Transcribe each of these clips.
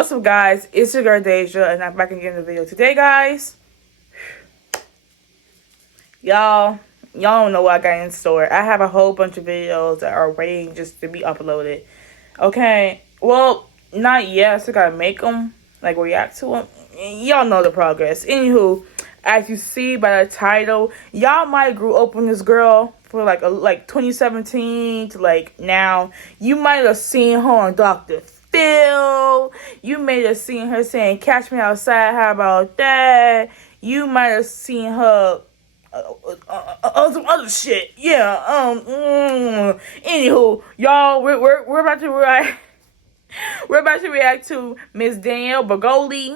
What's up, guys? It's your girl Deja, and I'm back again in the video today, guys. Y'all don't know what I got in store. I have a whole bunch of videos that are waiting just to be uploaded. Okay, well, not yet. I still gotta make them, like react to them. Y'all know the progress. Anywho, as you see by the title, y'all might grew up with this girl for like 2017 to like now. You might have seen her on Dr. Phil. You may have seen her saying "Catch me outside." How about that? You might have seen her some other shit. Yeah. Anywho, y'all, we're about to react. We're about to react to Miss Danielle Bhad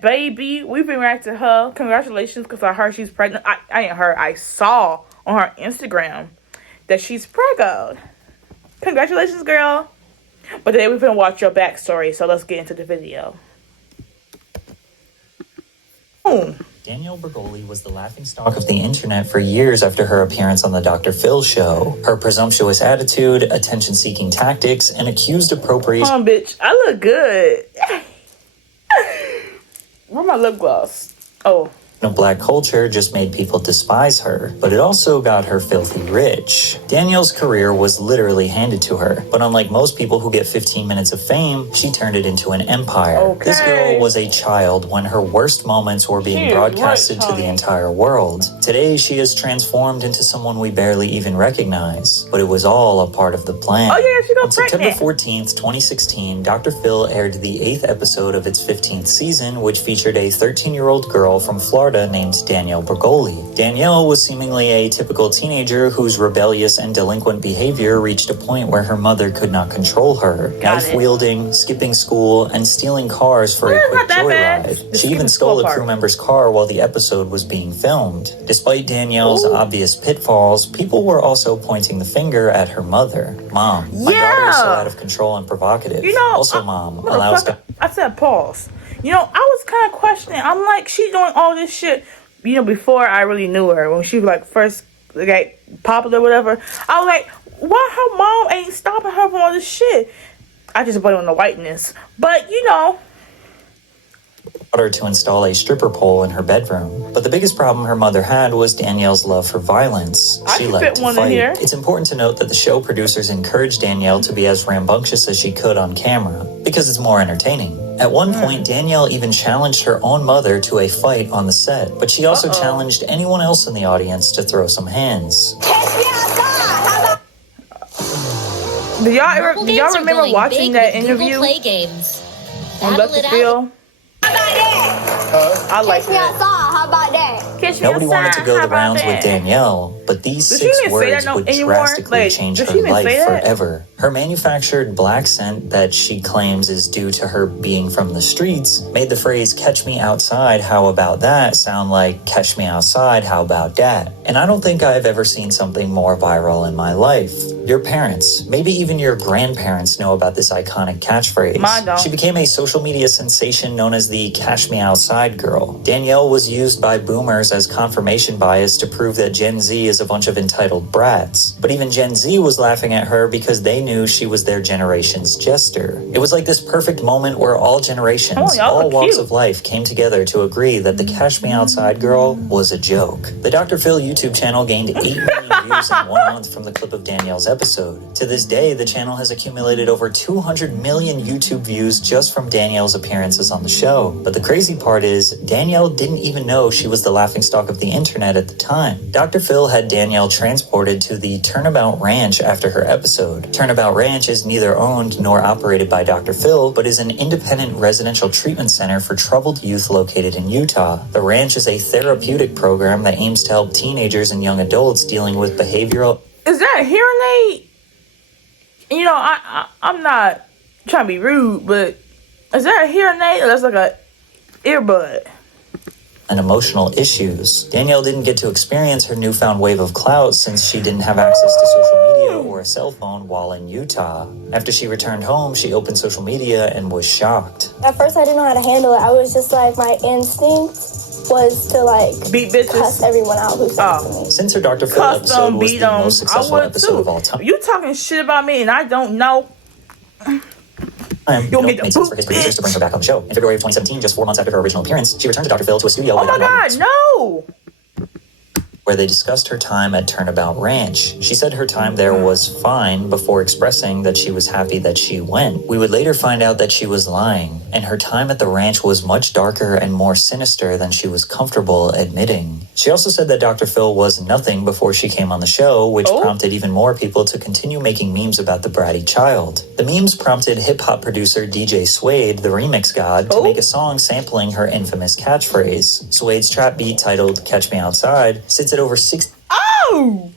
Bhabie. We've been reacting to her. Congratulations, because I heard she's pregnant. I ain't heard. I saw on her Instagram that she's pregnant. Congratulations, girl. But today we're going to watch your backstory, so let's get into the video. Danielle Bhad was the laughingstock of the internet for years after her appearance on the Dr. Phil show. Her presumptuous attitude, attention-seeking tactics, and accused appropriation... Come on, bitch. I look good. Where's my lip gloss? Oh. of black culture just made people despise her, but it also got her filthy rich. Danielle's career was literally handed to her, but unlike most people who get 15 minutes of fame, she turned it into an empire. Okay. This girl was a child when her worst moments were being broadcasted to the entire world. Today, she is transformed into someone we barely even recognize, but it was all a part of the plan. Oh yeah, she got On September 14th, 2016, Dr. Phil aired the 8th episode of its 15th season, which featured a 13-year-old girl from Florida named Danielle Bhad. Danielle was seemingly a typical teenager whose rebellious and delinquent behavior reached a point where her mother could not control her. Knife-wielding, skipping school, and stealing cars for a quick joyride. She even stole a crew member's car while the episode was being filmed. Despite Danielle's obvious pitfalls, people were also pointing the finger at her mother. Mom, my daughter is so out of control and provocative. You know, also, Mom, allow us to... I said pause. You know, I was kind of questioning. I'm like, she's doing all this shit, you know, before I really knew her. When she was like first like popular or whatever. I was like, why her mom ain't stopping her from all this shit? I just blame on the whiteness. But, you know, her to install a stripper pole in her bedroom. But the biggest problem her mother had was Danielle's love for violence. She liked to fight. It's important to note that the show producers encouraged Danielle to be as rambunctious as she could on camera, because it's more entertaining. At one point, Danielle even challenged her own mother to a fight on the set, but she also challenged anyone else in the audience to throw some hands. Do y'all remember watching that interview play games. on Dr. Phil? I like that. How about that? Nobody wanted to go the rounds with Danielle, but these 6 words would drastically change her life forever. Her manufactured black scent that she claims is due to her being from the streets made the phrase "catch me outside, how about that" sound like "catch me outside, how about that." And I don't think I've ever seen something more viral in my life. Your parents, maybe even your grandparents, know about this iconic catchphrase. Mine don't. She became a social media sensation known as the "Catch Me Outside girl." Danielle was used by boomers as confirmation bias to prove that Gen Z is a bunch of entitled brats. But even Gen Z was laughing at her because they knew she was their generation's jester. It was like this perfect moment where all generations, all walks of life came together to agree that the "Catch Me Outside girl" was a joke. The Dr. Phil YouTube channel gained 8 million views in 1 month from the clip of Danielle's episode. To this day, the channel has accumulated over 200 million YouTube views just from Danielle's appearances on the show. But the crazy part is, Danielle didn't even know she was the laughingstock of the internet at the time. Dr. Phil had Danielle transported to the Turnabout Ranch after her episode. Turnabout Ranch is neither owned nor operated by Dr. Phil, but is an independent residential treatment center for troubled youth located in Utah. The ranch is a therapeutic program that aims to help teenagers and young adults dealing with behavioral... Is that a hearing aid? You know, I'm not trying to be rude, but is that a hearing aid or that's like a earbud? And emotional issues. Danielle didn't get to experience her newfound wave of clout since she didn't have access to social media or a cell phone while in Utah. After she returned home, she opened social media and was shocked. At first, I didn't know how to handle it. I was just like, my instinct was to like beat bitches, cuss everyone out who said to me. Since her Dr. Phil episode was the most successful episode of all time. You talking shit about me and I don't know. You'll get made the sense for his producers to bring her back on the show. In February of 2017, just 4 months after her original appearance, she returned to Dr. Phil to a studio. Oh my God, no! Where they discussed her time at Turnabout Ranch. She said her time there was fine before expressing that she was happy that she went. We would later find out that she was lying, and her time at the ranch was much darker and more sinister than she was comfortable admitting. She also said that Dr. Phil was nothing before she came on the show, which prompted even more people to continue making memes about the bratty child. The memes prompted hip-hop producer DJ Suede, the remix god, to make a song sampling her infamous catchphrase. Suede's trap beat titled Catch Me Outside sits at over 60. Oh!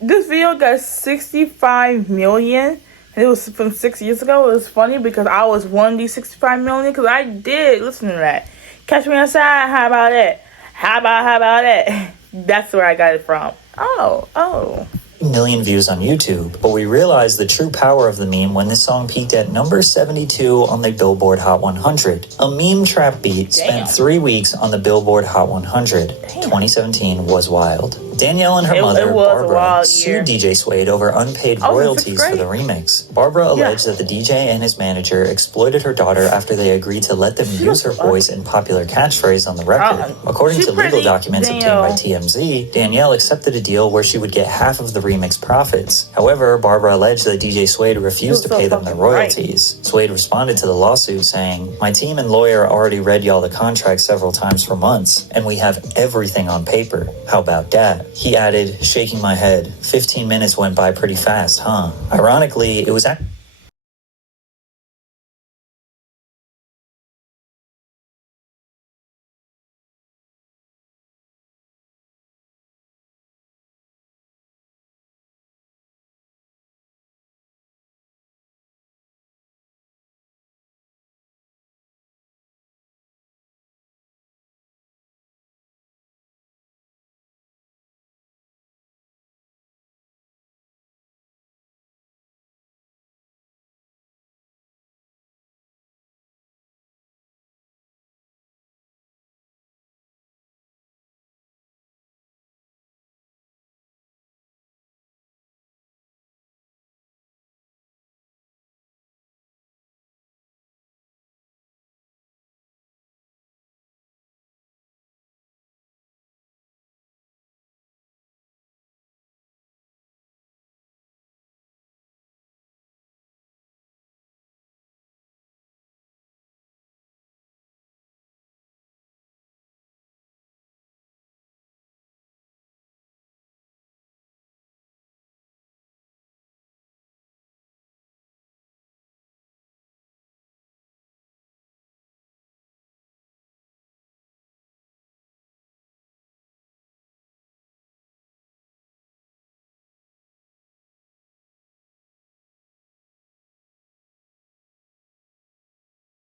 This video got 65 million. It was from 6 years ago. It was funny because I was one of these 65 million because I did listen to that. Catch Me Outside, how about that? How about that? That's where I got it from. Oh. Million views on YouTube, but we realized the true power of the meme when this song peaked at number 72 on the Billboard Hot 100. A meme trap beat spent 3 weeks on the Billboard Hot 100. 2017 was wild. Danielle and her mother, Barbara, sued DJ Suede over unpaid royalties for the remix. Barbara alleged that the DJ and his manager exploited her daughter after they agreed to let them use her voice and popular catchphrase on the record. According to legal documents obtained by TMZ, Danielle accepted a deal where she would get half of the remix profits. However, Barbara alleged that DJ Suede refused to pay them their royalties. Suede responded to the lawsuit saying, "My team and lawyer already read y'all the contract several times for months, and we have everything on paper. How about that?" He added, shaking my head, 15 minutes went by pretty fast, huh? Ironically, it was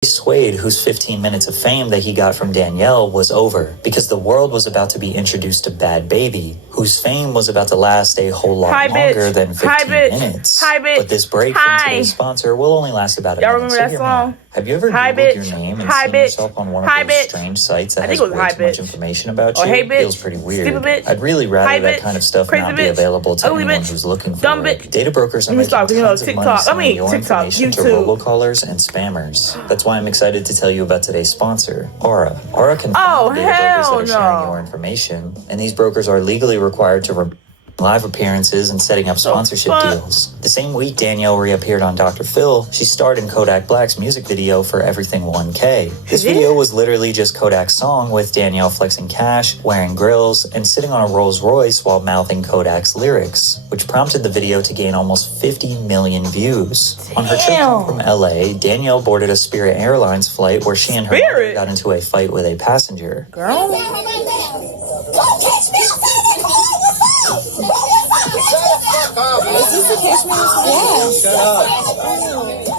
Suede, whose 15 minutes of fame that he got from Danielle was over, because the world was about to be introduced to Bhad Bhabie, whose fame was about to last a whole lot longer than 15 minutes. But this break from today's sponsor will only last about a minute. Remember that song? Have you ever Googled your name and seen yourself on one of those strange sites that has way too much information about you? It feels pretty weird. I'd really rather that kind of stuff not be available to anyone who's looking for it. Data brokers are making tons of money selling your information to robocallers and spammers. That's why I'm excited to tell you about today's sponsor, Aura. Aura can find data brokers that are sharing your information, and these brokers are legally required to live appearances and setting up sponsorship deals. The same week Danielle reappeared on Dr. Phil, she starred in Kodak Black's music video for Everything 1K. This video was literally just Kodak's song with Danielle flexing cash, wearing grills, and sitting on a Rolls Royce while mouthing Kodak's lyrics, which prompted the video to gain almost 50 million views. On her trip home from LA, Danielle boarded a Spirit Airlines flight where she and her mother got into a fight with a passenger. Girl.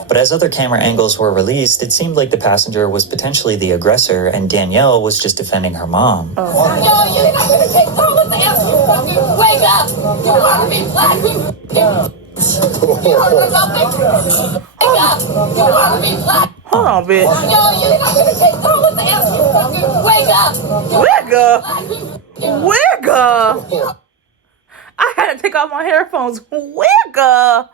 But as other camera angles were released, it seemed like the passenger was potentially the aggressor and Danielle was just defending her mom. Yo, you're not gonna take what the F you fucking wake up! You wanna be black? You heard about me? Wake up! You wanna be black? Hold on, bitch. Yo, you're not gonna take what the F you fucking wake up! Wigga! Wigga! I had to take off my headphones. Wigga!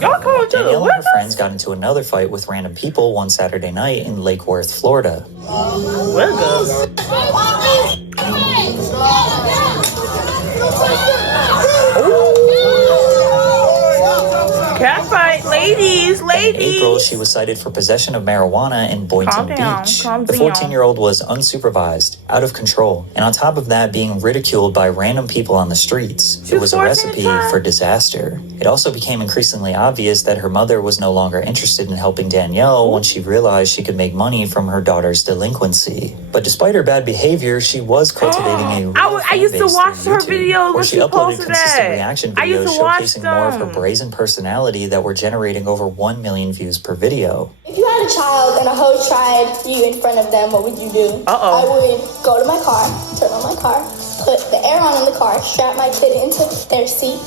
Y'all calling each other Danielle and her wiggas? friends got into another fight with random people one Saturday night in Lake Worth, Florida. Wigga. Cat fight, ladies. In April, she was cited for possession of marijuana in Boynton Beach. The 14-year-old was unsupervised, out of control, and on top of that, being ridiculed by random people on the streets. It was a recipe for disaster. It also became increasingly obvious that her mother was no longer interested in helping Danielle once she realized she could make money from her daughter's delinquency. But despite her bad behavior, she was cultivating a real I used to watch her videos where when she uploaded posted consistent that. reaction I used videos to watch showcasing more of her them. brazen personality that were generating over 1 million views per video. If you had a child and a hoe tried you in front of them, what would you do? Uh-oh. I would go to my car, turn on my car, put the air on in the car, strap my kid into their seat,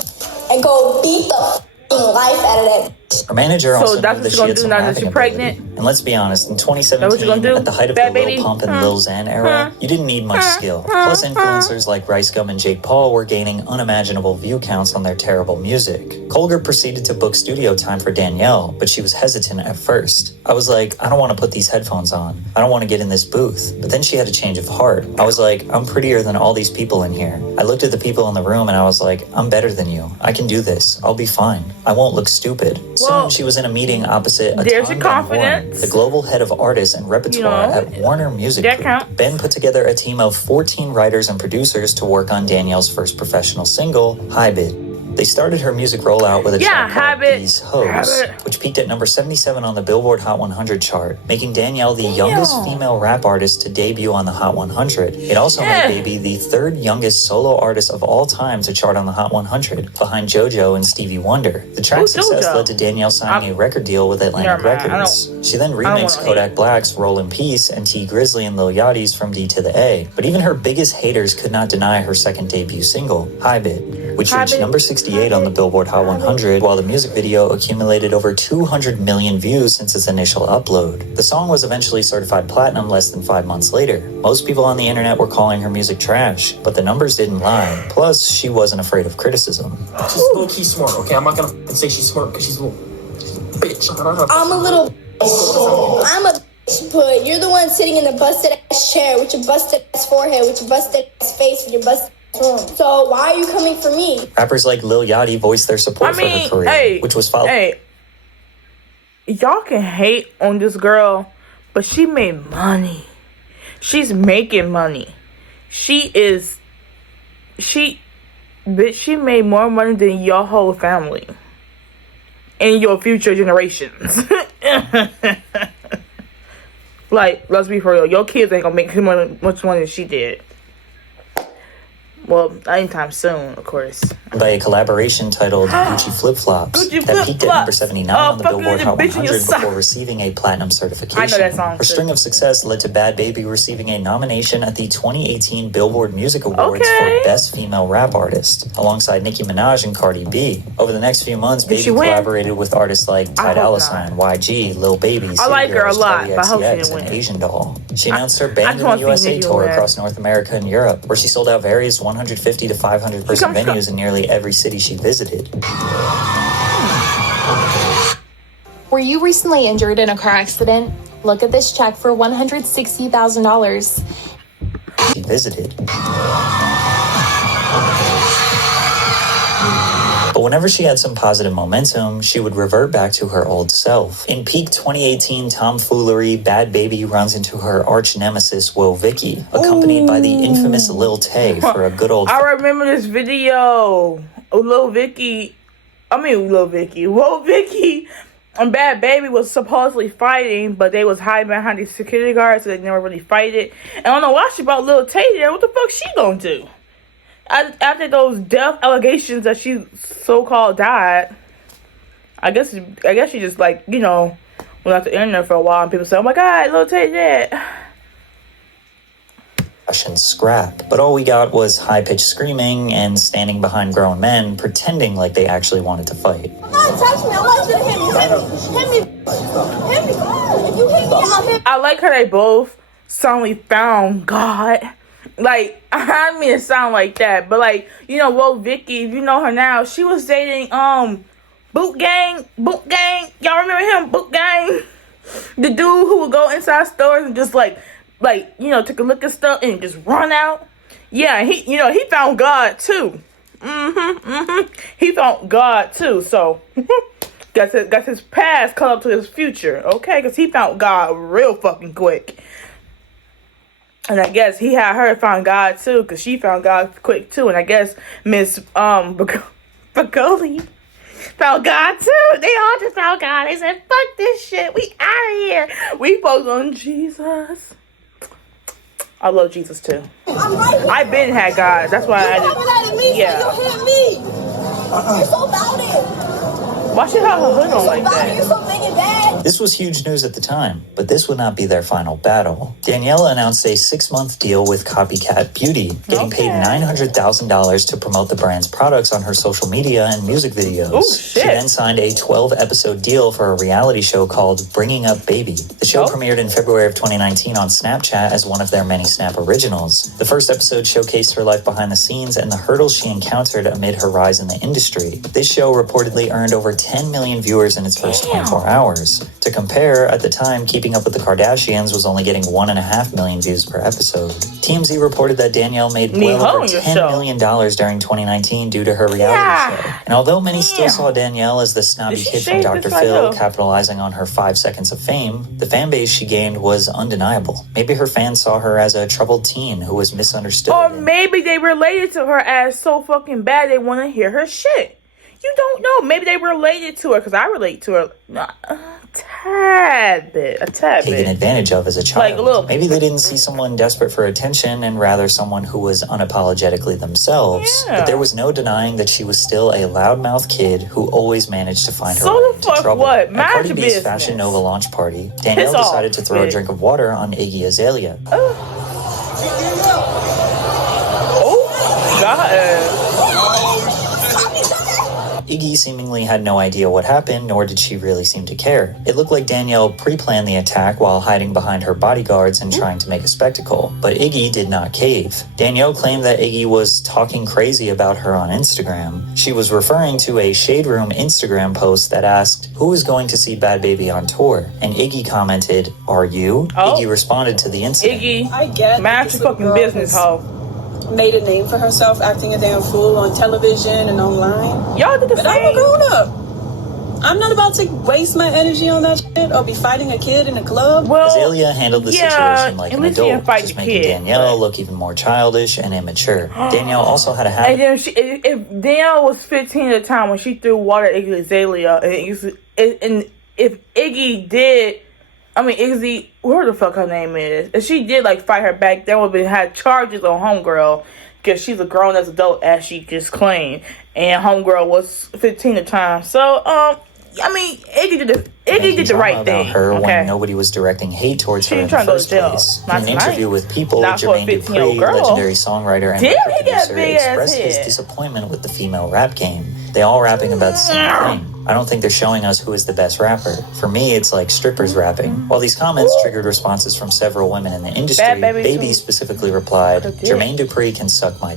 and go beat the f***ing life out of that. Her manager also that's knew what that you're she gonna had do some now that rapping you're ability. pregnant? And let's be honest, in That what you 2017, gonna do? at the height of Bad the Lil baby? Pump and Lil Xan era, you didn't need much skill. Plus, influencers like Rice Gum and Jake Paul were gaining unimaginable view counts on their terrible music. Colger proceeded to book studio time for Danielle, but she was hesitant at first. I was like, I don't want to put these headphones on. I don't want to get in this booth. But then she had a change of heart. I was like, I'm prettier than all these people in here. I looked at the people in the room and I was like, I'm better than you. I can do this. I'll be fine. I won't look stupid. Well, Soon, she was in a meeting opposite there's Atan your Van Horn, confidence. the global head of artists and repertoire You know, at Warner Music that Group. counts. Ben put together a team of 14 writers and producers to work on Danielle's first professional single, Hybrid. They started her music rollout with a track called Habit. These Hoes, Habit. which peaked at number 77 on the Billboard Hot 100 chart, making Danielle the youngest female rap artist to debut on the Hot 100. It also made Baby the third youngest solo artist of all time to chart on the Hot 100, behind JoJo and Stevie Wonder. The track's success JoJo? led to Danielle signing a record deal with Atlantic Never mind, Records. She then remixed wanna Kodak Black's Roll in Peace and T Grizzly and Lil Yachty's From D to the A. But even her biggest haters could not deny her second debut single, Hybrid, which reached number 68 on the Billboard Hot 100, while the music video accumulated over 200 million views since its initial upload. The song was eventually certified platinum less than 5 months later. Most people on the internet were calling her music trash, but the numbers didn't lie. Plus, she wasn't afraid of criticism. She's low-key smart, okay? I'm not gonna say she's smart because she's a little bitch. I'm a little I'm a bitch, but you're the one sitting in the busted ass chair with your busted ass forehead, with your busted ass face, with your busted ass room. So why are you coming for me? Rappers like Lil Yachty voiced their support for her career, which was followed. Hey, y'all can hate on this girl, but she made money. She's making money. Bitch, she made more money than your whole family and your future generations. Like, let's be for real. Your kids ain't gonna make much money than she did. Well, anytime soon, of course. By a collaboration titled Gucci Flip Flops that peaked at number 79 on the Billboard Hot 100 before receiving a platinum certification. I know that song. Her string of success led to Bhad Bhabie receiving a nomination at the 2018 Billboard Music Awards for Best Female Rap Artist, alongside Nicki Minaj and Cardi B. Over the next few months, Bhabie collaborated with artists like Ty Dolla $ign, YG, Lil Baby, I like her a lot, but I hope she XCX, didn't and win. Asian Doll. She announced her Band in just the wanna see USA Nicki tour win. across North America and Europe, where she sold out various 150 to 500 person venues in nearly every city she visited. Were you recently injured in a car accident? Look at this check for $160,000. She visited. But whenever she had some positive momentum, she would revert back to her old self. In peak 2018 tomfoolery, Bhad Bhabie runs into her arch nemesis, Will Vicky, accompanied by the infamous Lil Tay for a good old... I remember this video. Will Vicky and Bhad Bhabie was supposedly fighting, but they was hiding behind these security guards, so they never really fight it. And I don't know why she brought Lil Tay there. What the fuck she gonna do? After those death allegations that she so-called died, I guess she just, like, you know, went out the internet for a while and people say, oh my god, Lil Tay dead. And scrap. But all we got was high-pitched screaming and standing behind grown men pretending like they actually wanted to fight. Touch me, I want you to hit me. Hit me. If you hit me, I'll hit. I like how they both suddenly found God. Like, I don't mean to sound like that, but like, you know, Whoa Vicky, if you know her now, she was dating Boot Gang. Y'all remember him? Boot Gang, the dude who would go inside stores and just like you know, take a look at stuff and just run out. Yeah, he found God too. He found God too. So got his past caught up to his future. Okay, because he found God real fucking quick. And I guess he had her find God too, because she found God quick too. And I guess Miss Bagoli found God too. They all just found God. They said, fuck this shit. We out of here. We focus on Jesus. I love Jesus too. I been had God. That's why I did. Yeah. You hit me. You're so about it. Why she have her hood on like You're that? so big and bad. This was huge news at the time, but this would not be their final battle. Danielle announced a 6-month deal with Copycat Beauty, getting paid $900,000 to promote the brand's products on her social media and music videos. Oh, shit. She then signed a 12-episode deal for a reality show called Bringing Up Baby. The show premiered in February of 2019 on Snapchat as one of their many Snap originals. The first episode showcased her life behind the scenes and the hurdles she encountered amid her rise in the industry. This show reportedly earned over 10 million viewers in its first 24 hours. To compare, at the time, Keeping Up with the Kardashians was only getting 1.5 million views per episode. TMZ reported that Danielle made well over $10 million during 2019 due to her reality show. And although many still saw Danielle as the snobby kid from Dr. Phil capitalizing on her 5 seconds of fame, the fan base she gained was undeniable. Maybe her fans saw her as a troubled teen who was misunderstood. Or maybe they related to her as so fucking bad they want to hear her shit. You don't know. Maybe they related to her, because I relate to her a tad bit. Taken advantage of as a child. Like a little. Maybe they didn't see someone desperate for attention and rather someone who was unapologetically themselves. Yeah. But there was no denying that she was still a loudmouth kid who always managed to find her So way the into fuck trouble. what? At Mind Cardi your B's business. Fashion Nova launch party, Danielle Piss off, decided to throw a bitch. drink of water on Iggy Azalea. Oh, God. Iggy seemingly had no idea what happened, nor did she really seem to care. It looked like Danielle pre-planned the attack while hiding behind her bodyguards and trying to make a spectacle, but Iggy did not cave. Danielle claimed that Iggy was talking crazy about her on Instagram. She was referring to a Shade Room Instagram post that asked, "Who is going to see Bhad Bhabie on tour?" And Iggy commented, "Are you?" Oh. Iggy responded to the incident. Iggy, I get mind your fucking business, hoe. made a name for herself acting a damn fool on television and online. Y'all did the But I'm a same. grown up. I'm not about to waste my energy on that shit or be fighting a kid in a club. Well, Azalea handled the situation like at an least she didn't adult, fight just the making kid, Danielle but- look even more childish and immature. Danielle also had a habit. And then if Danielle was 15 at the time when she threw water at Iggy Azalea, and if Iggy did, Iggy, where the fuck her name is, if she did like fight her back, then would have had charges on Homegirl, because she's a grown as adult as she just claimed, and Homegirl was 15 at the time. So Iggy did the right thing. About her okay? when nobody was directing hate towards She her in ain't the trying to go to first jail. place. Not In an tonight. interview with People, Not for a Jermaine 15-year-old Dupri, girl. legendary songwriter and Damn, record he got producer, big ass expressed his head. disappointment with the female rap game. They all rapping about the same thing. I don't think they're showing us who is the best rapper. For me, it's like strippers rapping. While these comments triggered responses from several women in the industry, Bad Baby Baby too. specifically replied, What a dick. "Jermaine Dupri can suck my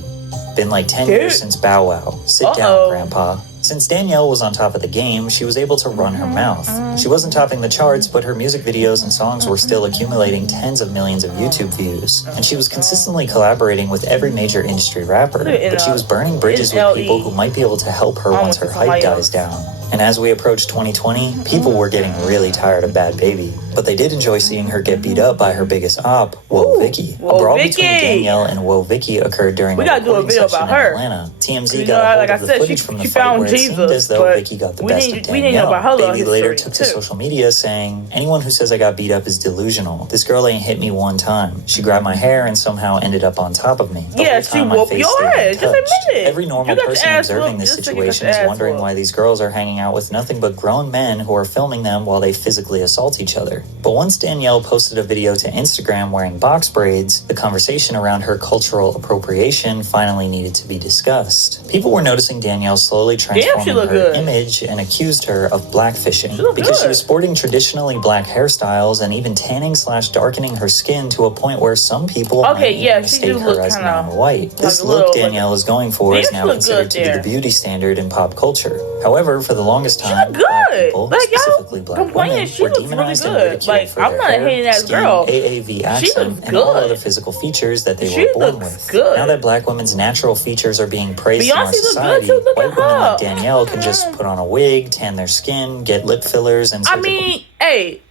been like 10 Dude. years since Bow Wow. Sit down, Grandpa." Since Danielle was on top of the game, she was able to run her mouth. She wasn't topping the charts, but her music videos and songs were still accumulating tens of millions of YouTube views. And she was consistently collaborating with every major industry rapper. But she was burning bridges with people who might be able to help her once her hype dies down. And as we approached 2020, people were getting really tired of Bhad Bhabie. But they did enjoy seeing her get beat up by her biggest op, Whoa Vicky. Whoa A brawl Vicky. between Danielle and Whoa Vicky occurred during We a gotta do a recording video session about her. in Atlanta. TMZ You got know, a hold like I of the said, footage she from the found fight where it Jesus, seemed as though but Vicky got the we best didn't- of we didn't know Danielle. about her little Baby later history, took to too. social media saying, "Anyone who says I got beat up is delusional. This girl ain't hit me one time. She grabbed my hair and somehow ended up on top of me. The Yeah, whole she time my whooped face your stayed ass. Just untouched." admit it. Every normal You got your person ass observing whooped. this Just say you got situation your is ass wondering whooped. why these girls are hanging out with nothing but grown men who are filming them while they physically assault each other. But once Danielle posted a video to Instagram wearing box braids, the conversation around her cultural appropriation finally needed to be discussed. People were noticing Danielle slowly transforming transforming look her good. image and accused her of blackfishing look because she good. was sporting traditionally black hairstyles and even tanning/darkening her skin to a point where some people might even mistake her as non-white. This look Danielle is going for is now considered to be the beauty standard in pop culture. However, for the longest time, black people, specifically black women, were demonized and ridiculed for their hair, skin, AAV accent, and all other physical features that they were born with. Now that black women's natural features are being praised in our society, white women like Danielle can just put on a wig, tan their skin, get lip fillers, and I mean, hey,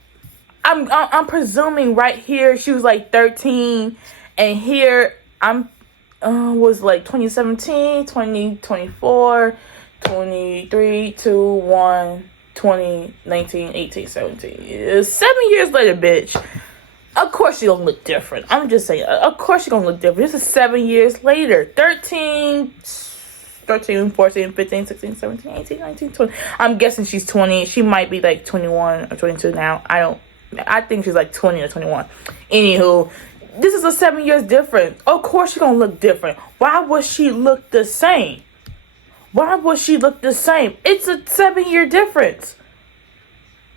I'm presuming right here she was like 13, and here I'm was like 2017, 2024, 23, 2, 1, 2019, 18, 17. 7 years later, bitch. Of course she gonna look different. I'm just saying, of course she gonna look different. This is 7 years later. 13, 14, 15, 16, 17, 18, 19, 20. I'm guessing she's 20. She might be like 21 or 22 now. I think she's like 20 or 21. Anywho, this is a 7 years difference. Of course she's gonna look different. Why would she look the same? Why would she look the same? It's a 7-year difference.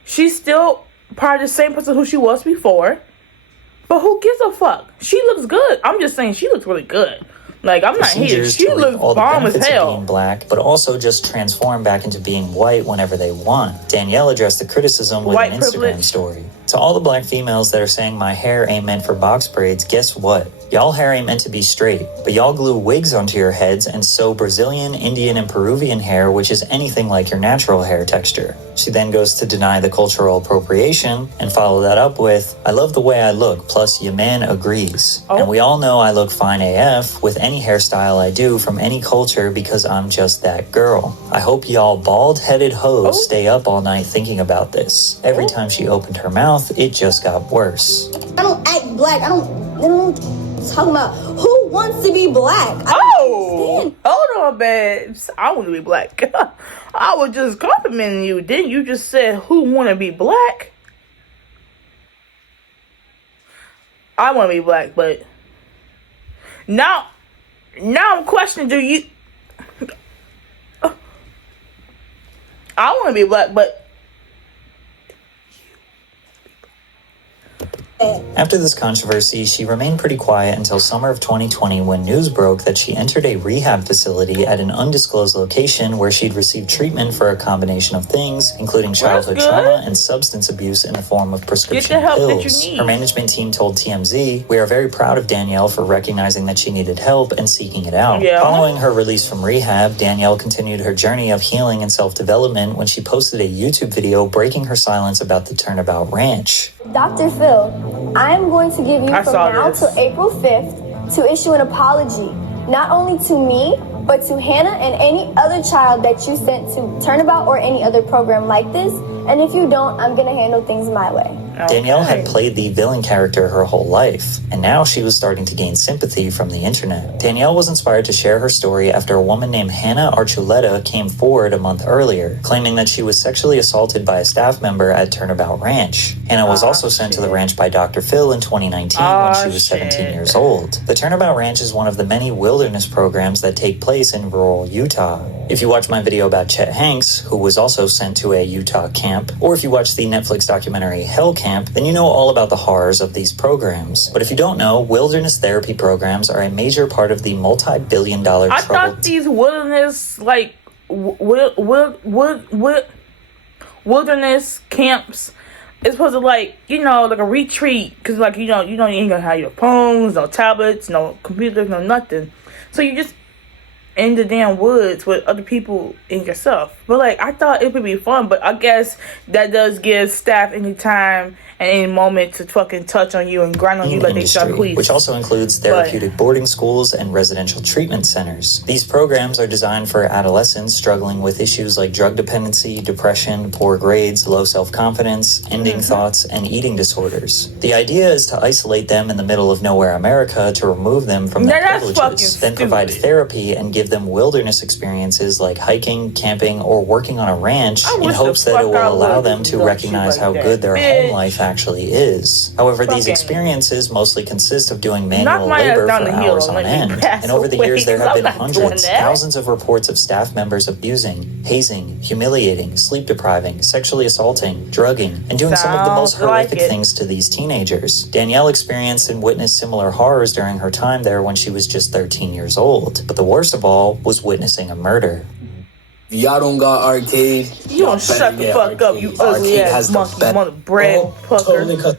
She's still probably the same person who she was before. But who gives a fuck? She looks good. I'm just saying she looks really good. Like, I'm not hating. She looks bomb as hell. Being black, but also just transform back into being white whenever they want. Danielle addressed the criticism with an Instagram story. To all the black females that are saying my hair ain't meant for box braids, guess what? Y'all hair ain't meant to be straight, but y'all glue wigs onto your heads and sew Brazilian, Indian, and Peruvian hair, which is anything like your natural hair texture. She then goes to deny the cultural appropriation and follow that up with, I love the way I look, plus your man agrees. And we all know I look fine AF with any hairstyle I do from any culture because I'm just that girl. I hope y'all bald-headed hoes stay up all night thinking about this. Every time she opened her mouth, it just got worse. I don't act black. I don't talking about who wants to be black. Hold on, babes. I want to be black. I was just complimenting you. Then you just said who want to be black? I want to be black, but now I'm questioning, do you... I want to be black, but... After this controversy, she remained pretty quiet until summer of 2020 when news broke that she entered a rehab facility at an undisclosed location where she'd received treatment for a combination of things, including childhood trauma and substance abuse in the form of prescription pills. Her management team told TMZ, we are very proud of Danielle for recognizing that she needed help and seeking it out. Following her release from rehab, Danielle continued her journey of healing and self-development when she posted a YouTube video breaking her silence about the Turnabout Ranch. Dr. Phil, I'm going to give you from now till April 5th to issue an apology, not only to me, but to Hannah and any other child that you sent to Turnabout or any other program like this. And if you don't, I'm going to handle things my way. Danielle had played the villain character her whole life, and now she was starting to gain sympathy from the internet. Danielle was inspired to share her story after a woman named Hannah Archuleta came forward a month earlier, claiming that she was sexually assaulted by a staff member at Turnabout Ranch. Hannah was also sent to the ranch by Dr. Phil in 2019 when she was 17 years old. The Turnabout Ranch is one of the many wilderness programs that take place in rural Utah. If you watch my video about Chet Hanks, who was also sent to a Utah camp, or if you watch the Netflix documentary Hell Camp, then you know all about the horrors of these programs. But if you don't know, wilderness therapy programs are a major part of the multi-billion-dollar I thought these wilderness, like, wilderness camps is supposed to, like, you know, like a retreat. Because, like, you ain't gonna have your phones, no tablets, no computers, no nothing. So you just in the damn woods with other people and yourself. But, like, I thought it would be fun, but I guess that does give staff any time and any moment to fucking touch on you and grind on you like they shot police. Which also includes therapeutic boarding schools and residential treatment centers. These programs are designed for adolescents struggling with issues like drug dependency, depression, poor grades, low self-confidence, ending thoughts, and eating disorders. The idea is to isolate them in the middle of nowhere America to remove them from their privileges, then provide therapy and give give them wilderness experiences like hiking, camping, or working on a ranch in hopes that it will allow them to recognize how good their home life actually is. However, these experiences mostly consist of doing manual labor for hours on end. And over the years, there have been hundreds, thousands of reports of staff members abusing, hazing, humiliating, sleep depriving, sexually assaulting, drugging, and doing some of the most horrific things to these teenagers. Danielle experienced and witnessed similar horrors during her time there when she was just 13 years old. But the worst of all was witnessing a murder. If y'all don't got arcade, you don't shut the fuck up, you ugly ass monkey, mother bread pucker.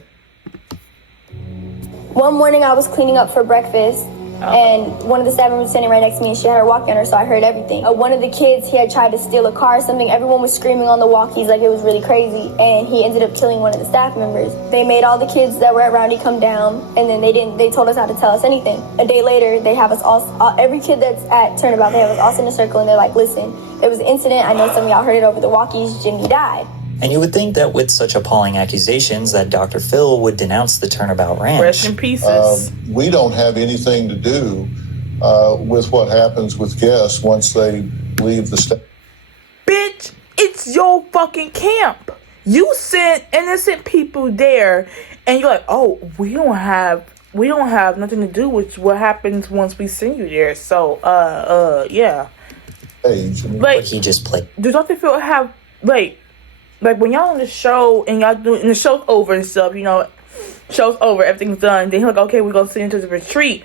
One morning I was cleaning up for breakfast, and one of the staff members was sitting right next to me, and she had her walkie on her, so I heard everything. One of the kids, he had tried to steal a car or something. Everyone was screaming on the walkies like it was really crazy, and he ended up killing one of the staff members. They made all the kids that were at Roundy come down, and then they told us not to tell us anything. A day later, they have us all, every kid that's at Turnabout, they have us all sit in a circle, and they're like, listen, there was an incident, I know some of y'all heard it over the walkies, Jimmy died. And you would think that with such appalling accusations that Dr. Phil would denounce the Turnabout Ranch. Rest in pieces. We don't have anything to do with what happens with guests once they leave the state. Bitch, it's your fucking camp. You sent innocent people there, and you're like, oh, we don't have nothing to do with what happens once we send you there. So, yeah. Like, he just played. Does Dr. Phil have, like when y'all on the show and y'all do, and the show's over and stuff, you know, show's over, everything's done, then he's like, okay, we're gonna send you to the retreat.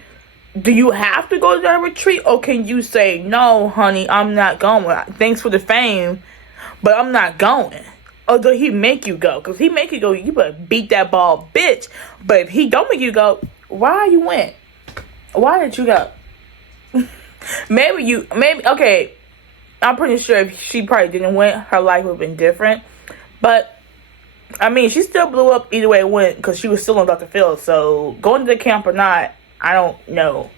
Do you have to go to that retreat, or can you say, no, honey, I'm not going? Thanks for the fame, but I'm not going. Or does he make you go? Because he make you go, you better beat that ball, bitch. But if he don't make you go, why you went? Why did you go? maybe, okay, I'm pretty sure if she probably didn't win, her life would have been different. But, I mean, she still blew up either way it went because she was still on Dr. Phil. So, going to the camp or not, I don't know.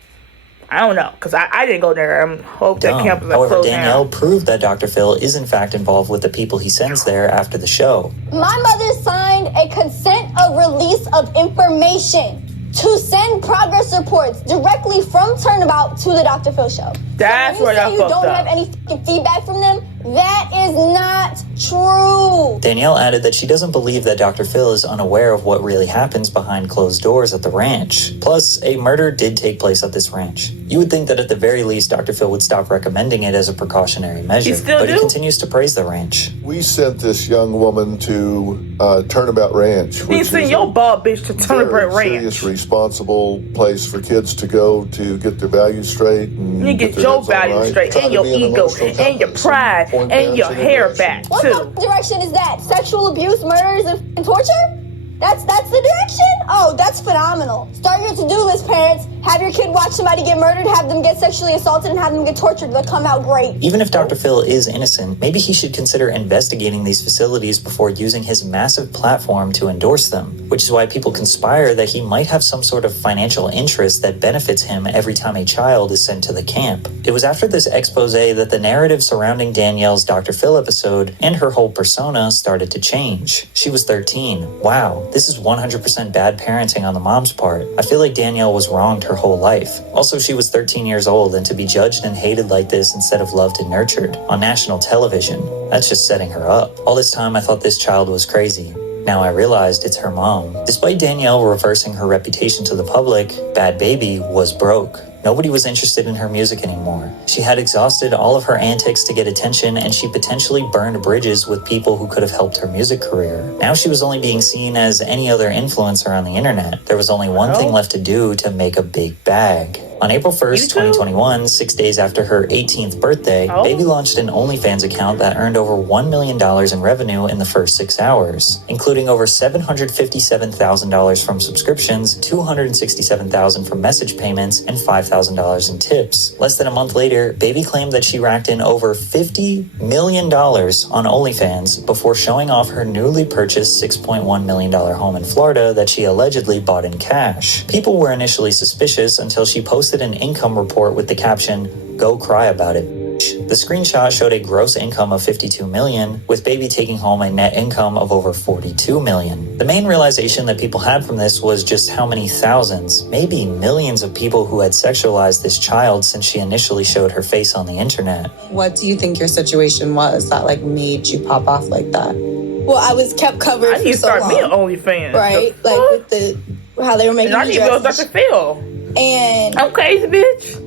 Because I didn't go there. I hope that camp is However, Danielle proved that Dr. Phil is in fact involved with the people he sends there after the show. My mother signed a consent of release of information to send progress reports directly from Turnabout to the Dr. Phil show. That's where y'all fucked up. You don't have any feedback from them? That is not true. Danielle added that she doesn't believe that Dr. Phil is unaware of what really happens behind closed doors at the ranch. Plus, a murder did take place at this ranch. You would think that at the very least, Dr. Phil would stop recommending it as a precautionary measure. He continues to praise the ranch. We sent this young woman to Turnabout Ranch. He sent your bald bitch to Turnabout Ranch. Serious, responsible place for kids to go to get their values straight. And you get your values straight, and your ego, and your pride, and your hair back, too. What direction is that? Sexual abuse, murders, and torture? That's the direction? Oh, that's phenomenal. Start your to-do list, parents. Have your kid watch somebody get murdered, have them get sexually assaulted, and have them get tortured. They'll come out great. Even if Dr. Phil is innocent, maybe he should consider investigating these facilities before using his massive platform to endorse them, which is why people conspire that he might have some sort of financial interest that benefits him every time a child is sent to the camp. It was after this expose that the narrative surrounding Danielle's Dr. Phil episode and her whole persona started to change. She was 13. Wow, this is 100% bad parenting on the mom's part. I feel like Danielle was wronged her whole life. Also, she was 13 years old, and to be judged and hated like this instead of loved and nurtured on national television, that's just setting her up. All this time, I thought this child was crazy. Now I realized it's her mom. Despite Danielle reversing her reputation to the public, Bhad Bhabie was broke. Nobody was interested in her music anymore. She had exhausted all of her antics to get attention, and she potentially burned bridges with people who could have helped her music career. Now she was only being seen as any other influencer on the internet. There was only one thing left to do to make a big bag. On April 1st, 2021, 6 days after her 18th birthday, Bhabie launched an OnlyFans account that earned over $1 million in revenue in the first 6 hours, including over $757,000 from subscriptions, $267,000 from message payments, and $5,000 in tips. Less than a month later, Bhabie claimed that she racked in over $50 million on OnlyFans before showing off her newly purchased $6.1 million home in Florida that she allegedly bought in cash. People were initially suspicious until she posted an income report with the caption, "Go cry about it." huge. The screenshot showed a gross income of $52 million, with Baby taking home a net income of over $42 million. The main realization that people had from this was just how many thousands, maybe millions of people who had sexualized this child since she initially showed her face on the internet. What do you think your situation was that like made you pop off like that? Well, I was kept covered I need to start me an OnlyFans. Right? Like with the how they were making and I me need to go Dr. Phil. And I'm crazy, bitch.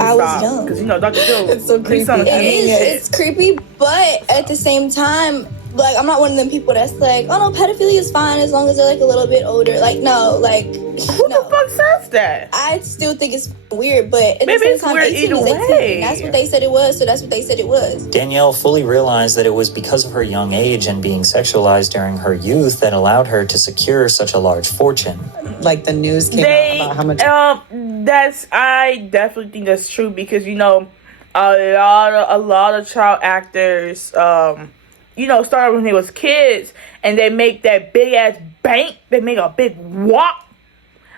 I was young. Because you know Dr. Phil. It's so creepy. It's creepy, but at the same time, like, I'm not one of them people that's like, oh no, pedophilia is fine as long as they're like a little bit older. Like, no, like, who the fuck says that? I still think it's weird, but at maybe the same time, 18 is 18. Way. That's what they said it was, so that's what they said it was. Danielle fully realized that it was because of her young age and being sexualized during her youth that allowed her to secure such a large fortune. Like the news came out about how much. I definitely think that's true because, you know, a lot of child actors, you know, started when they was kids and they make that big ass bank. They make a big whop.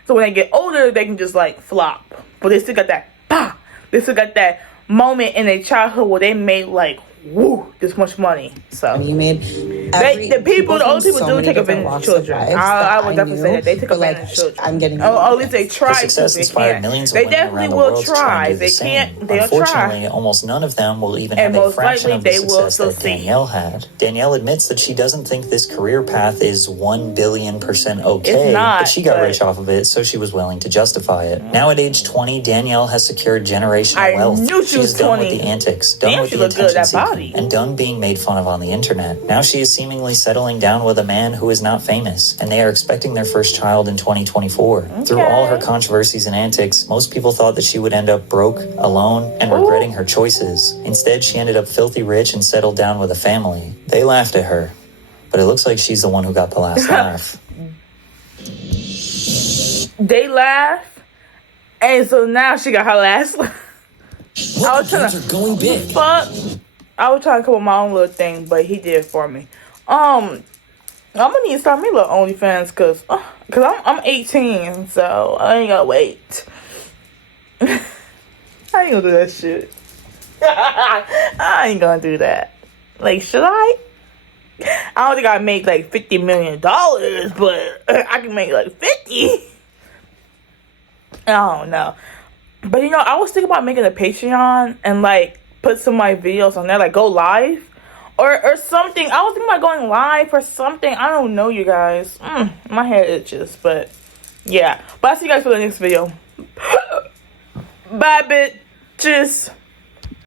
So when they get older, they can just like flop. But they still got that They still got that moment in their childhood where they made like woo this much money. So you made the older people do take advantage of children. I would definitely say that they take advantage of children. I'm getting at least they try. Her success inspired millions of women around the world to try and do the same. Unfortunately, almost none of them will even have a fraction of the success that Danielle had. Danielle admits that she doesn't think this career path is 1 billion% okay, but she got rich off of it, so she was willing to justify it. Now at age 20, Danielle has secured generational wealth. She's done with the antics, done with the attention seeking, and done being made fun of on the internet. Now she is seemingly settling down with a man who is not famous, and they are expecting their first child in 2024. Okay. Through all her controversies and antics, most people thought that she would end up broke, alone, and regretting her choices. Instead, she ended up filthy rich and settled down with a family. They laughed at her, but it looks like she's the one who got the last laugh. They laugh, and so now she got her last laugh. I was trying to going big. Fuck. I was trying to come up with my own little thing, but he did it for me. I'm gonna need to start me a little OnlyFans cause I'm 18, so I ain't gotta wait. I ain't gonna do that shit. I ain't gonna do that. Like, should I? I don't think I make like $50 million, but I can make like 50. I don't know. But you know, I was thinking about making a Patreon and like put some of my videos on there, like go live or something. I was thinking about going live or something. I don't know, you guys. My head itches, but yeah. But I'll see you guys for the next video. Bye, bitches.